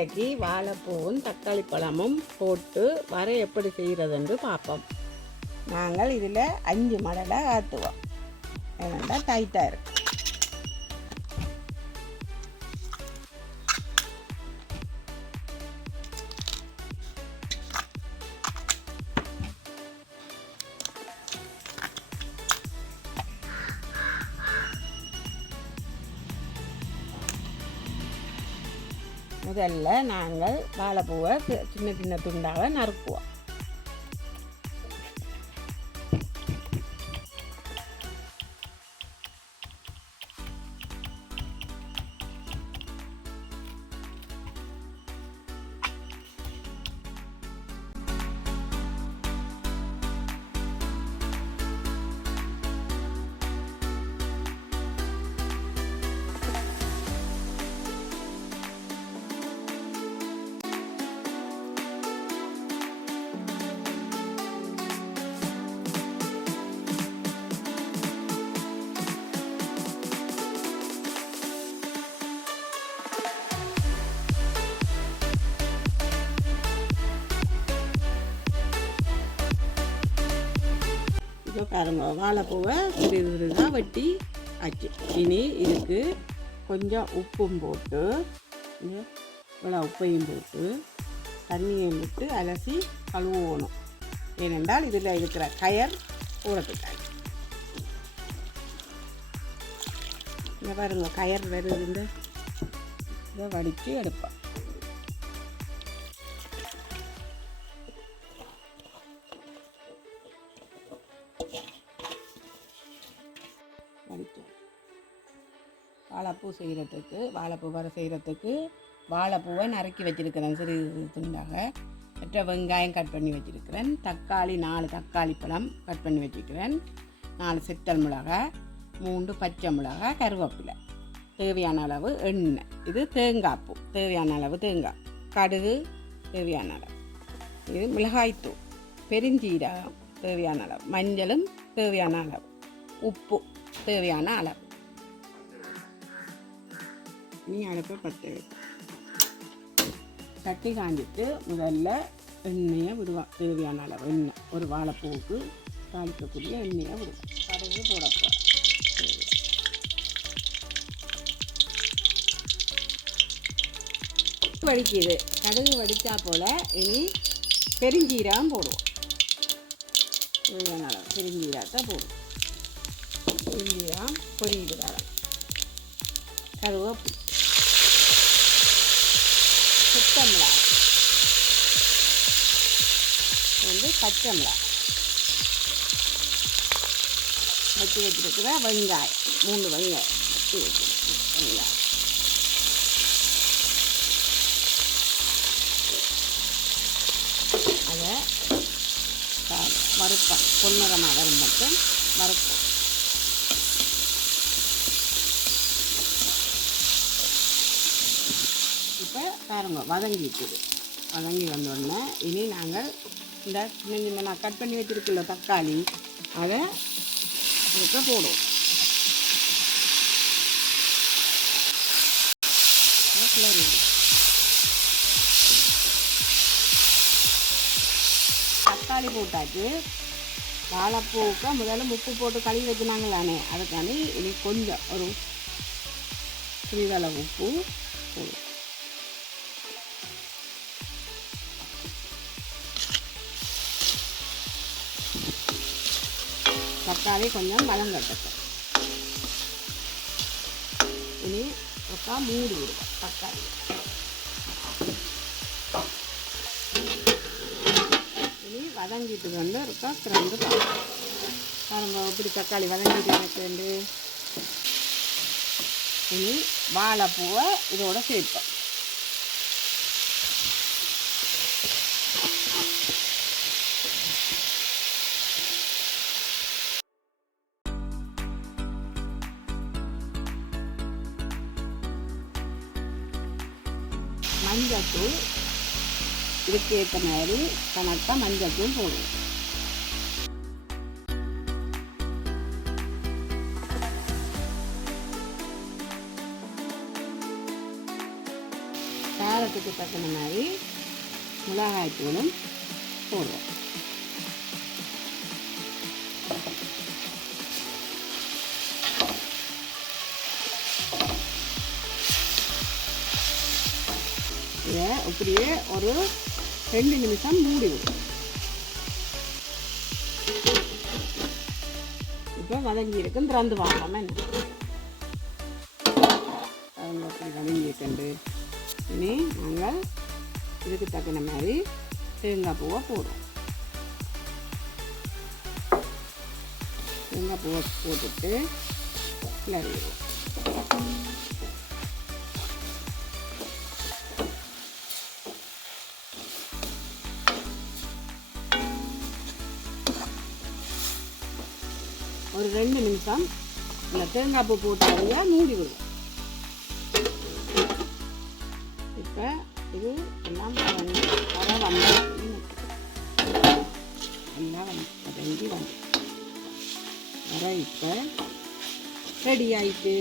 இன்றைக்கு வாழைப்பூவும் தக்காளி பழமும் போட்டு வர எப்படி செய்கிறதுன்னு பார்ப்போம். நாங்கள் இதில் 5 மடலை ஆற்றுவோம். ஏன்னா டைட்டாக இருக்கும். முதல்ல நாங்கள் வாழைப்பூவை சின்ன சின்ன துண்டாக நறுக்குவோம். இப்போ பாருங்க, வாழைப்பூவை சிறிது சிறிதாக வெட்டி ஆச்சு. இனி இதுக்கு கொஞ்சம் உப்பும் போட்டு இவ்வளோ உப்பையும் போட்டு தண்ணியை விட்டு அலசி கழுவணும். ஏனென்றால் இதில் இருக்கிற கயர் ஊறத்துக்காக. இங்கே பாருங்க, கயர் வருது. இதை வடித்து எடுப்போம். வாழைப்பூ செய்கிறதுக்கு, வாழைப்பூ வர செய்கிறதுக்கு வாழைப்பூவை நறுக்கி வச்சுருக்கிறேன் சிறிது துண்டாக. மற்ற வெங்காயம் கட் பண்ணி வச்சுருக்கிறேன். தக்காளி 4 தக்காளி பழம் கட் பண்ணி வச்சுருக்கிறேன். 4 சித்தல் மிளகாய், 3 பச்சை மிளகாய், கருவேப்பிலை, தேவையான அளவு எண்ணெய். இது தேங்காய் பூ, தேவையான அளவு தேங்காய், கடுகு தேவையான அளவு, இது மிளகாய்த்தூள், பெருஞ்சீரகம் தேவையான அளவு, மஞ்சளும் தேவையான அளவு, உப்பு தேவையான அளவு. நீ அடுப்பை பற்ற வைக்க. சட்டி காஞ்சிட்டு முதல்ல எண்ணெயை விடுவான். தேவையான அளவு எண்ணெய், ஒரு வாழைப்பூவுக்கு தாளிக்கக்கூடிய எண்ணெயை விடுவோம். கடுகு போடப்போ வடிக்குது. கடுகு வடித்தா போல் இனி பெருஞ்சீரகம் போடுவோம். தேவையான அளவு பெருஞ்சீரகத்தை போடுவோம். பெருஞ்சீரகம் பொரியுது. கருவேப்பிலை, சித்தல் மிளகாய், பச்சை மிளகாய் வச்சு வச்சுருக்கிற வெங்காயம், 3 வெங்காயம் வச்சு வச்சுருக்கேன். வெங்காயம் அதை வறுப்பேன். பொன்னிறமாக வரும் மட்டும் வறுப்போம். இப்போ பாருங்க, வதங்கிட்டுது. வதங்கி வந்தோடனே இனி நாங்கள் இந்த சின்ன சின்ன நான் கட் பண்ணி வச்சுருக்கல தக்காளி, அதை அதுக்கு போடுவோம். தக்காளி போட்டாச்சு. வாழைப்பூவுக்கு முதல்ல உப்பு போட்டு கழுவி வச்சுனாங்களானே, அதுக்காண்டி இனி கொஞ்சம் ஒரு சிறிதளவு உப்பு போடுவோம். தக்காளி கொஞ்சம் வதங்கட்டும். இனி ஒருக்கா மூடி விடுவோம். தக்காளி இனி வதங்கிட்டு வந்து ஒருக்கா திறந்து பாருங்க இப்படி தக்காளி வதங்கிட்டு எனக்கு. இனி வாழைப்பூவை இதோட சேர்ப்போம். மஞ்சத்தூள் இதுக்கு ஏற்ற மாதிரி கணக்காக மஞ்சத்தூள் போடுவோம். காரத்துக்கு தக்கன மாதிரி மிளகாய் தூளும் போடுவோம். இதை இப்படியே ஒரு 2 நிமிஷம் மூடி விடும். இப்போ வதங்கி இருக்குன்னு திறந்து பார்க்காம அவங்க அப்படி வதங்கி இருக்குண்டு. இனி நாங்கள் இதுக்கு தக்கன மாதிரி தேங்காய் பூவை போடுறோம். தேங்காய் பூவை போட்டுட்டு கிளறிடுவோம். ஒரு 2 நிமிஷம் இந்த தேங்காய் பூ போட்டு வரையா மூடி விடுவோம். இப்போ இது எல்லாம் வர வந்து எல்லாம் வதங்கி வந்து வர இப்போ ரெடி ஆயிட்டு.